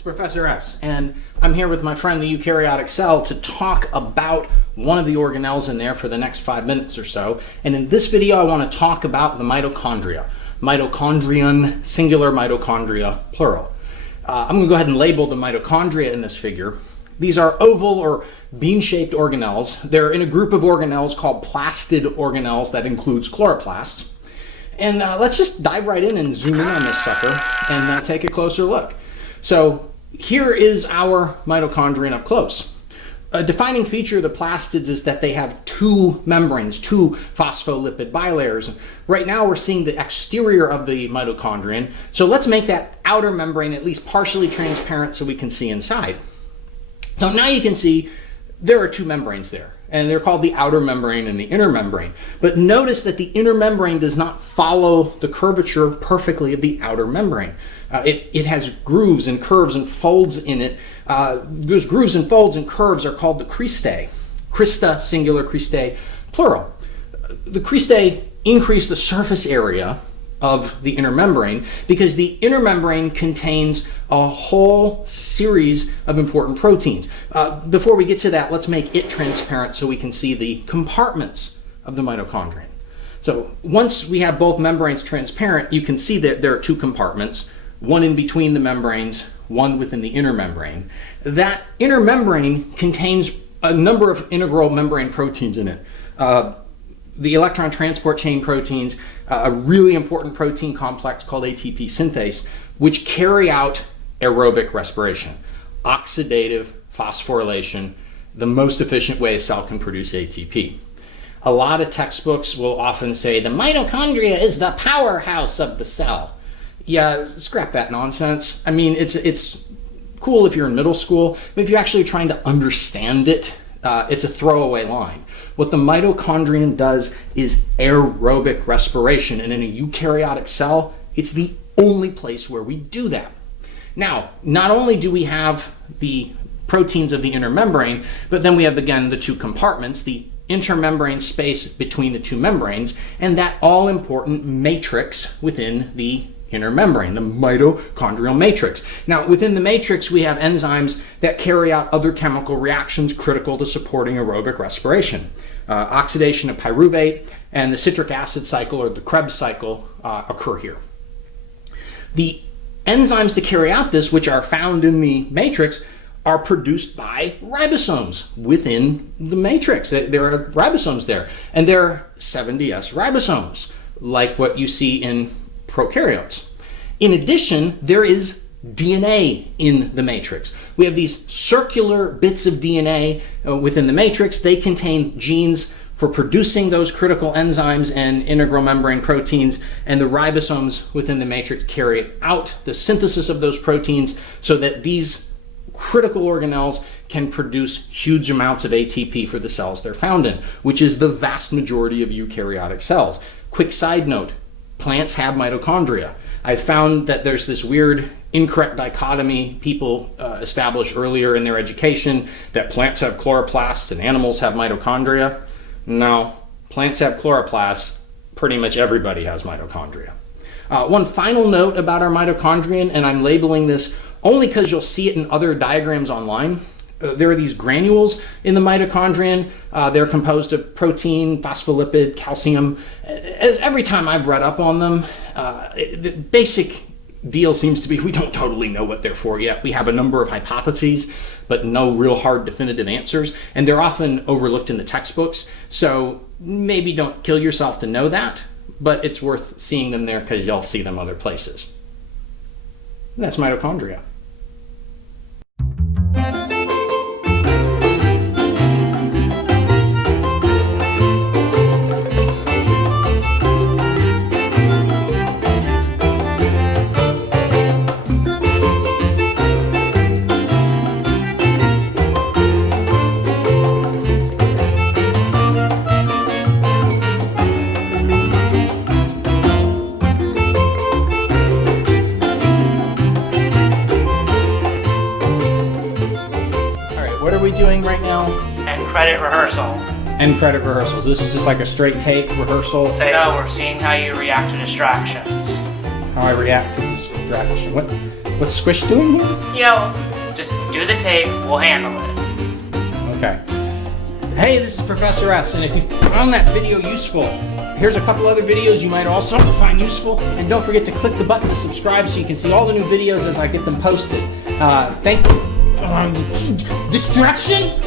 It's Professor S, and I'm here with my friend the eukaryotic cell to talk about one of the organelles in there for the next 5 minutes or so. And in this video, I want to talk about the mitochondria. Mitochondrion, singular, mitochondria, plural. I'm going to go ahead and label the mitochondria in this figure. These are oval or bean-shaped organelles. They're in a group of organelles called plastid organelles that includes chloroplasts. And let's just dive right in and zoom in on this sucker and take a closer look. So here is our mitochondrion up close. A defining feature of the plastids is that they have two membranes, two phospholipid bilayers. Right now we're seeing the exterior of the mitochondrion. So let's make that outer membrane at least partially transparent so we can see inside. So now you can see there are two membranes there, and they're called the outer membrane and the inner membrane. But notice that the inner membrane does not follow the curvature perfectly of the outer membrane. It has grooves and curves and folds in it. Those grooves and folds and curves are called the cristae. Crista, singular, cristae, plural. The cristae increase the surface area of the inner membrane because the inner membrane contains a whole series of important proteins. Before we get to that, let's make it transparent so we can see the compartments of the mitochondrion. So once we have both membranes transparent, you can see that there are two compartments, one in between the membranes, one within the inner membrane. That inner membrane contains a number of integral membrane proteins in it. The electron transport chain proteins, a really important protein complex called ATP synthase, which carry out aerobic respiration, oxidative phosphorylation, the most efficient way a cell can produce ATP. A lot of textbooks will often say the mitochondria is the powerhouse of the cell. Yeah, scrap that nonsense. I mean, it's cool if you're in middle school, but if you're actually trying to understand it, it's a throwaway line. What the mitochondrion does is aerobic respiration, and in a eukaryotic cell, it's the only place where we do that. Now, not only do we have the proteins of the inner membrane, but then we have, again, the two compartments, the intermembrane space between the two membranes, and that all-important matrix within the inner membrane, the mitochondrial matrix. Now, within the matrix, we have enzymes that carry out other chemical reactions critical to supporting aerobic respiration. Oxidation of pyruvate and the citric acid cycle, or the Krebs cycle, occur here. The enzymes to carry out this, which are found in the matrix, are produced by ribosomes within the matrix. There are ribosomes there, and there are 70S ribosomes, like what you see in prokaryotes. In addition, there is DNA in the matrix. We have these circular bits of DNA within the matrix. They contain genes for producing those critical enzymes and integral membrane proteins, and the ribosomes within the matrix carry out the synthesis of those proteins so that these critical organelles can produce huge amounts of ATP for the cells they're found in, which is the vast majority of eukaryotic cells. Quick side note, plants have mitochondria. I found that there's this weird incorrect dichotomy people established earlier in their education that plants have chloroplasts and animals have mitochondria. No, plants have chloroplasts. Pretty much everybody has mitochondria. One final note about our mitochondrion, and I'm labeling this only because you'll see it in other diagrams online. There are these granules in the mitochondrion. They're composed of protein, phospholipid, calcium. Every time I've read up on them, the basic deal seems to be we don't totally know what they're for yet. We have a number of hypotheses, but no real hard definitive answers, and they're often overlooked in the textbooks. So maybe don't kill yourself to know that, but it's worth seeing them there because you'll see them other places. And that's mitochondria. Doing right now? End credit rehearsal. End credit rehearsals. This is just like a straight take rehearsal. No, we're seeing how you react to distractions. How I react to distraction. What? What's Squish doing here? Just do the tape, we'll handle it. Okay. Hey, this is Professor S, and if you found that video useful, here's a couple other videos you might also find useful, and don't forget to click the button to subscribe so you can see all the new videos as I get them posted. Thank you. Distraction?